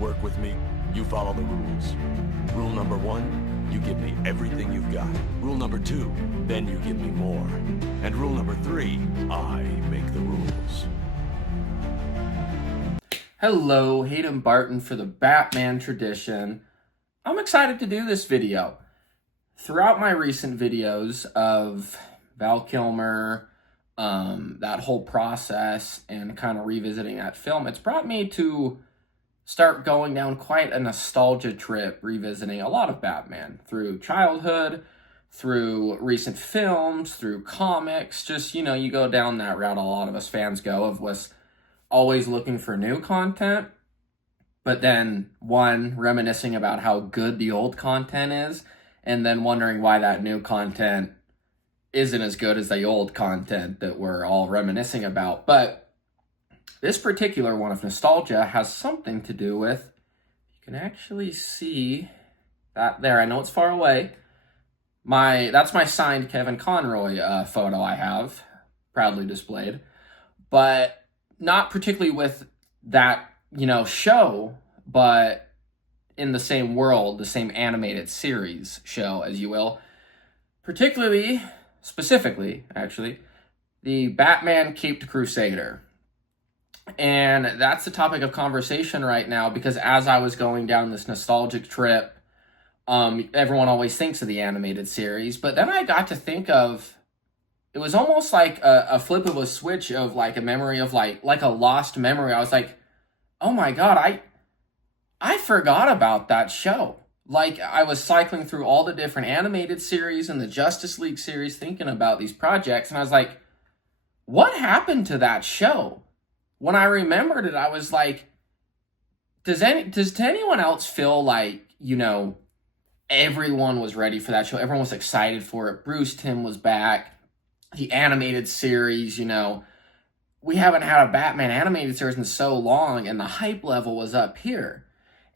work with me, you follow the rules. Rule number 1, you give me everything you've got. Rule number 2, then you give me more. And rule number 3, I make the rules. Hello, Hayden Barton for the Batman tradition. I'm excited to do this video. Throughout my recent videos of Val Kilmer, that whole process, and kind of revisiting that film, it's brought me to start going down quite a nostalgia trip, revisiting a lot of Batman through childhood, through recent films, through comics. Just, you go down that route a lot of us fans go, of was always looking for new content, but then reminiscing about how good the old content is, and then wondering why that new content isn't as good as the old content that we're all reminiscing about. But this particular one of nostalgia has something to do with, you can actually see that there. I know it's far away. That's my signed Kevin Conroy photo I have, proudly displayed. But not particularly with that, show, but in the same world, the same animated series show, as you will. Specifically, the Batman Caped Crusader. And that's the topic of conversation right now, because as I was going down this nostalgic trip, everyone always thinks of the animated series, but then I got to think of, it was almost like a flip of a switch of like a memory of like a lost memory. I was like, oh my God, I forgot about that show. Like, I was cycling through all the different animated series and the Justice League series, thinking about these projects, and I was like, what happened to that show? When I remembered it, I was like, does anyone else feel like, everyone was ready for that show? Everyone was excited for it. Bruce Timm was back. The animated series, we haven't had a Batman animated series in so long, and the hype level was up here.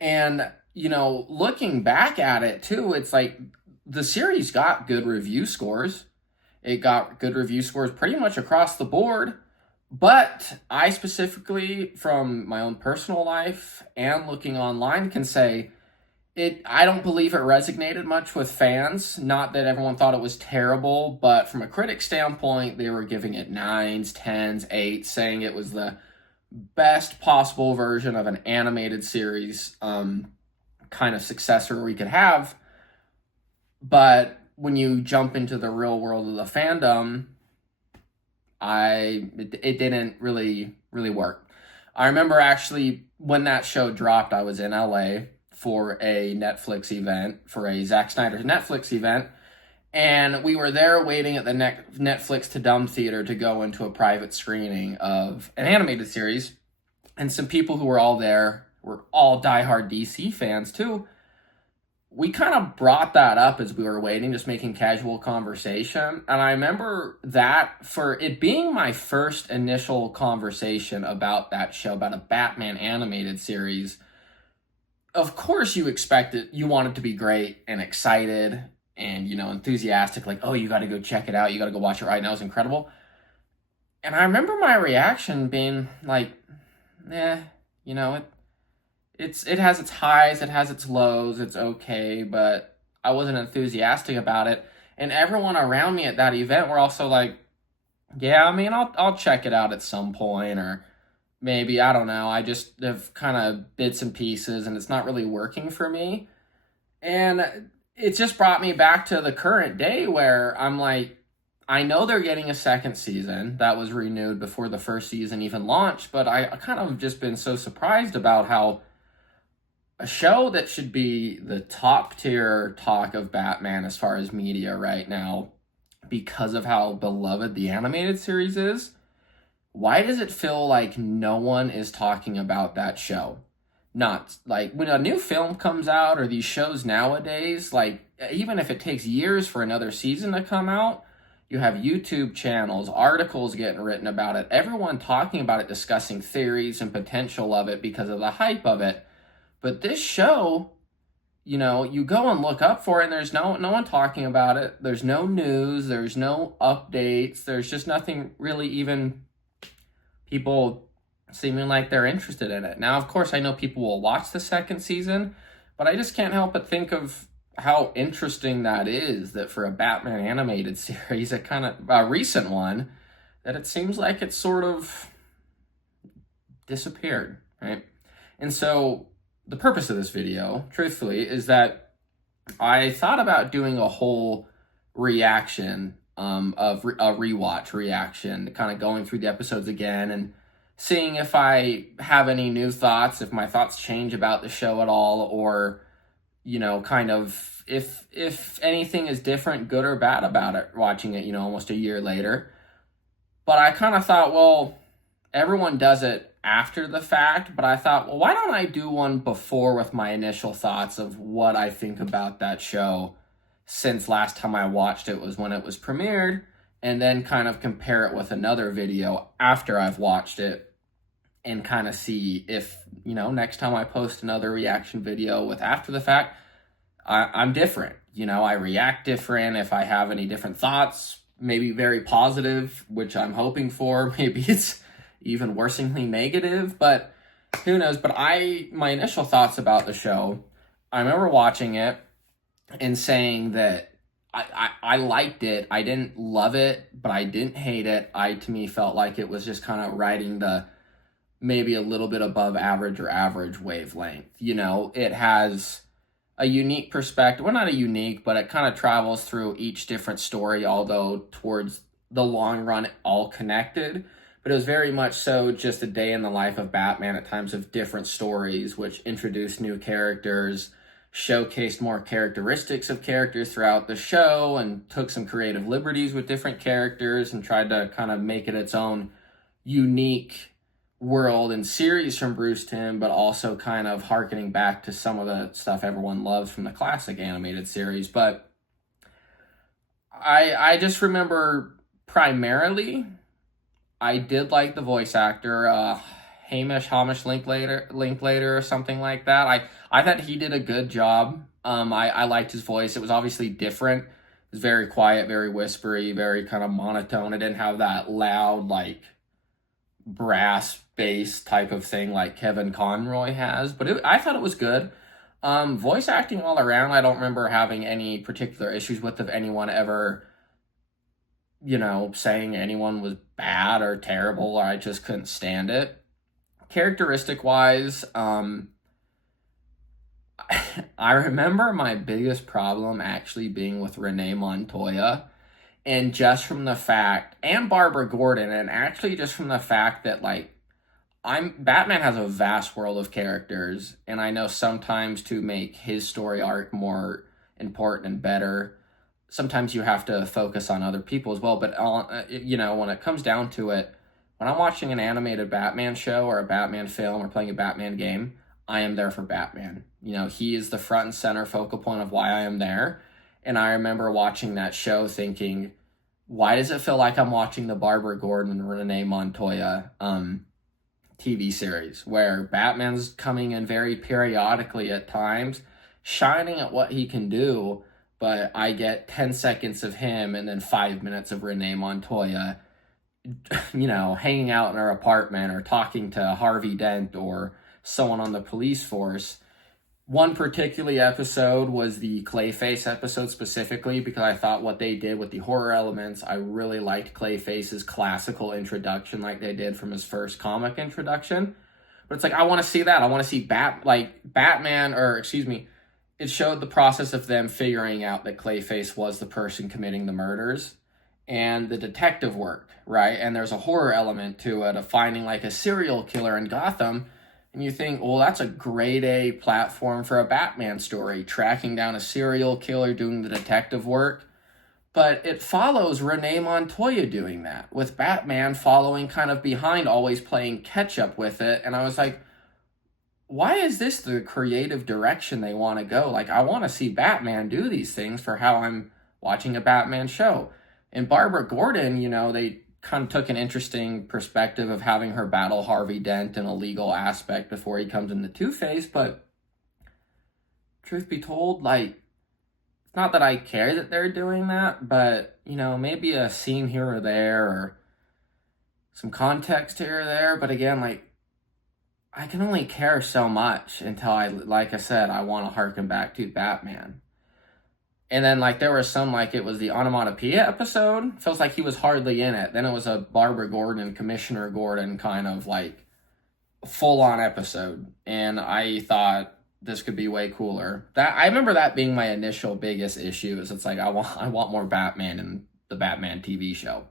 And, looking back at it too, it's like the series got good review scores. It got good review scores pretty much across the board. But I specifically, from my own personal life and looking online, can say I don't believe it resonated much with fans. Not that everyone thought it was terrible, but from a critic standpoint, they were giving it 9s, 10s, 8s, saying it was the best possible version of an animated series kind of successor we could have. But when you jump into the real world of the fandom, it didn't really work. I remember actually when that show dropped, I was in LA for a Netflix event, for a Zack Snyder's Netflix event, and we were there waiting at the Netflix to Dumb Theater to go into a private screening of an animated series, and some people who were all there were all diehard DC fans too. We kind of brought that up as we were waiting, just making casual conversation. And I remember that for it being my first initial conversation about that show, about a Batman animated series, of course you expect it, you want it to be great and excited and, enthusiastic, like, oh, you got to go check it out. You got to go watch it right now. It's incredible. And I remember my reaction being like, it has its highs, it has its lows, it's okay, but I wasn't enthusiastic about it. And everyone around me at that event were also like, yeah, I'll check it out at some point, or maybe, I don't know, I just have kind of bits and pieces, and it's not really working for me. And it just brought me back to the current day where I'm like, I know they're getting a second season that was renewed before the first season even launched, but I kind of just been so surprised about how a show that should be the top tier talk of Batman as far as media right now, because of how beloved the animated series is, why does it feel like no one is talking about that show? Not like when a new film comes out or these shows nowadays, like even if it takes years for another season to come out, you have YouTube channels, articles getting written about it, everyone talking about it, discussing theories and potential of it because of the hype of it. But this show, you go and look up for it, and there's no one talking about it. There's no news. There's no updates. There's just nothing really even people seeming like they're interested in it. Now, of course, I know people will watch the second season, but I just can't help but think of how interesting that is, that for a Batman animated series, a kind of a recent one, that it seems like it's sort of disappeared, right? And so the purpose of this video, truthfully, is that I thought about doing a whole reaction of a rewatch reaction, kind of going through the episodes again and seeing if I have any new thoughts, if my thoughts change about the show at all, or kind of if anything is different, good or bad about it, watching it, almost a year later. But I kind of thought, well, everyone does it after the fact, but I thought, well, why don't I do one before with my initial thoughts of what I think about that show since last time I watched it was when it was premiered, and then kind of compare it with another video after I've watched it and kind of see if, next time I post another reaction video with after the fact, I'm different. I react different. If I have any different thoughts, maybe very positive, which I'm hoping for. Maybe it's even worseningly negative, but who knows? But my initial thoughts about the show, I remember watching it and saying that I liked it. I didn't love it, but I didn't hate it. To me, felt like it was just kind of riding the maybe a little bit above average or average wavelength. It has a unique perspective. Well, not a unique, but it kind of travels through each different story, although towards the long run, all connected. But it was very much so just a day in the life of Batman at times of different stories, which introduced new characters, showcased more characteristics of characters throughout the show, and took some creative liberties with different characters and tried to kind of make it its own unique world and series from Bruce Timm, but also kind of harkening back to some of the stuff everyone loves from the classic animated series. But I just remember primarily I did like the voice actor, Hamish Linklater or something like that. I thought he did a good job. I liked his voice. It was obviously different. It was very quiet, very whispery, very kind of monotone. It didn't have that loud, like, brass bass type of thing like Kevin Conroy has. But I thought it was good. Voice acting all around, I don't remember having any particular issues with of anyone ever saying anyone was bad or terrible, or I just couldn't stand it. Characteristic wise, I remember my biggest problem actually being with Renee Montoya, and just from the fact, and Barbara Gordon, and actually just from the fact that, like, Batman has a vast world of characters, and I know sometimes to make his story arc more important and better, sometimes you have to focus on other people as well. But when it comes down to it, when I'm watching an animated Batman show or a Batman film or playing a Batman game, I am there for Batman. He is the front and center focal point of why I am there. And I remember watching that show thinking, why does it feel like I'm watching the Barbara Gordon and Renee Montoya TV series, where Batman's coming in very periodically at times, shining at what he can do, but I get 10 seconds of him and then 5 minutes of Renee Montoya, hanging out in her apartment or talking to Harvey Dent or someone on the police force. One particular episode was the Clayface episode specifically, because I thought what they did with the horror elements, I really liked Clayface's classical introduction like they did from his first comic introduction. But it's like, I want to see that. I want to see Batman, or excuse me, it showed the process of them figuring out that Clayface was the person committing the murders and the detective work, right? And there's a horror element to it of finding like a serial killer in Gotham. And you think, well, that's a grade A platform for a Batman story, tracking down a serial killer, doing the detective work. But it follows Renee Montoya doing that, with Batman following kind of behind, always playing catch up with it. And I was like, why is this the creative direction they want to go? Like, I want to see Batman do these things for how I'm watching a Batman show. And Barbara Gordon, they kind of took an interesting perspective of having her battle Harvey Dent in a legal aspect before he comes into Two-Face, but truth be told, like, it's not that I care that they're doing that, but, maybe a scene here or there, or some context here or there, but again, like, I can only care so much until like I said, I want to harken back to Batman. And then, like, there was some, like, it was the onomatopoeia episode. Feels like he was hardly in it. Then it was a Barbara Gordon, Commissioner Gordon kind of, like, full-on episode. And I thought this could be way cooler. I remember that being my initial biggest issue, is it's like, I want more Batman in the Batman TV show.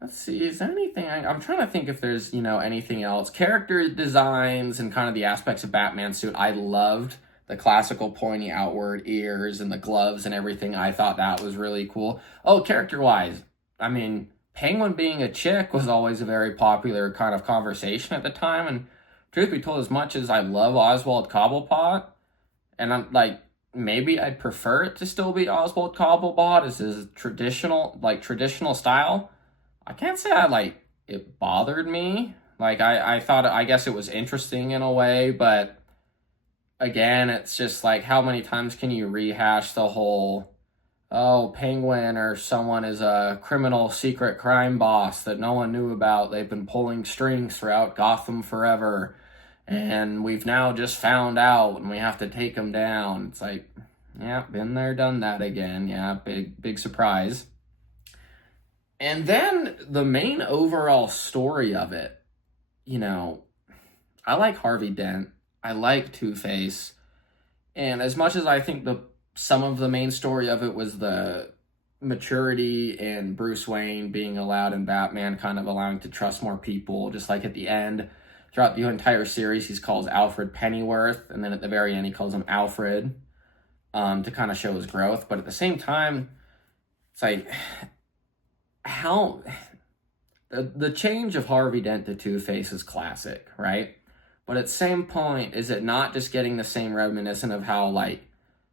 Let's see, is there anything, I'm trying to think if there's, anything else. Character designs and kind of the aspects of Batman's suit, I loved the classical pointy outward ears and the gloves and everything. I thought that was really cool. Oh, character-wise, I mean, Penguin being a chick was always a very popular kind of conversation at the time, and truth be told, as much as I love Oswald Cobblepot, and I'm like, maybe I'd prefer it to still be Oswald Cobblepot as his traditional style, I can't say it bothered me. Like, I thought, I guess it was interesting in a way, but again, it's just like, how many times can you rehash the whole, oh, Penguin or someone is a criminal secret crime boss that no one knew about. They've been pulling strings throughout Gotham forever, and we've now just found out, and we have to take them down. It's like, yeah, been there, done that again. Yeah, big surprise. And then the main overall story of it, I like Harvey Dent. I like Two-Face. And as much as I think some of the main story of it was the maturity and Bruce Wayne being allowed in Batman, kind of allowing to trust more people, just like at the end, throughout the entire series, he calls Alfred Pennyworth, and then at the very end, he calls him Alfred, to kind of show his growth. But at the same time, it's like, how the change of Harvey Dent to Two-Face is classic, right? But at the same point, is it not just getting the same reminiscent of how, like,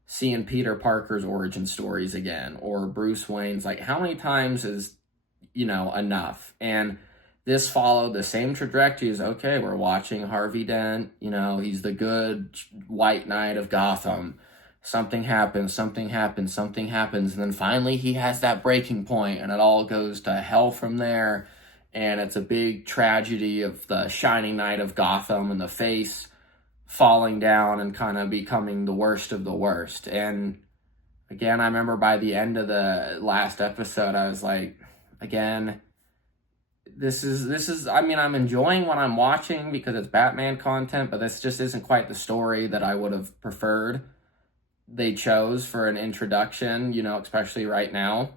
seeing Peter Parker's origin stories again, or Bruce Wayne's, like, how many times is, enough? And this followed the same trajectory as, okay, we're watching Harvey Dent, he's the good white knight of Gotham. Something happens, and then finally he has that breaking point, and it all goes to hell from there. And it's a big tragedy of the shining knight of Gotham and the face falling down and kind of becoming the worst of the worst. And again, I remember by the end of the last episode, I was like, again, this is, I mean, I'm enjoying what I'm watching because it's Batman content, but this just isn't quite the story that I would have preferred they chose for an introduction, especially right now.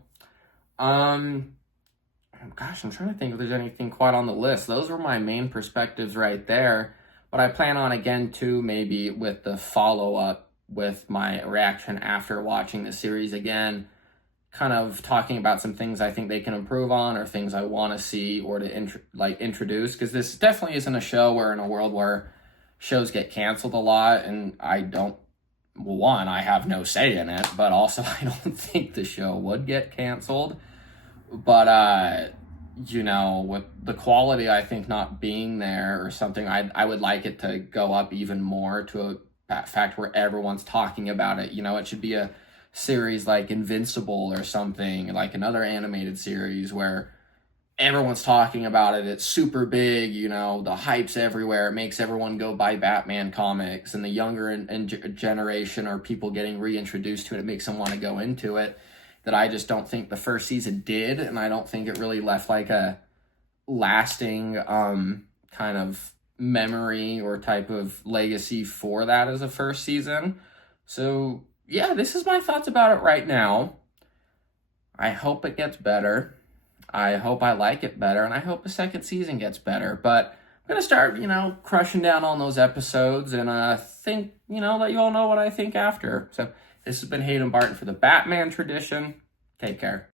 Gosh, I'm trying to think if there's anything quite on the list. Those were my main perspectives right there. But I plan on, again, too, maybe with the follow-up with my reaction after watching the series again, kind of talking about some things I think they can improve on or things I want to see or to introduce. Because this definitely isn't a show where, in a world where shows get canceled a lot, and I don't, well, one, I have no say in it, but also I don't think the show would get canceled. But, with the quality, I think, not being there or something, I would like it to go up even more to a fact where everyone's talking about it. It should be a series like Invincible or something, like another animated series where everyone's talking about it. It's super big, the hype's everywhere. It makes everyone go buy Batman comics, and the younger generation or people getting reintroduced to it, it makes them want to go into it. That I just don't think the first season did, and I don't think it really left like a lasting kind of memory or type of legacy for that as a first season. So yeah, this is my thoughts about it right now. I hope it gets better. I hope I like it better, and I hope the second season gets better. But I'm going to start, crushing down on those episodes, and think, let you all know what I think after. So this has been Hayden Barton for the Batman Tradition. Take care.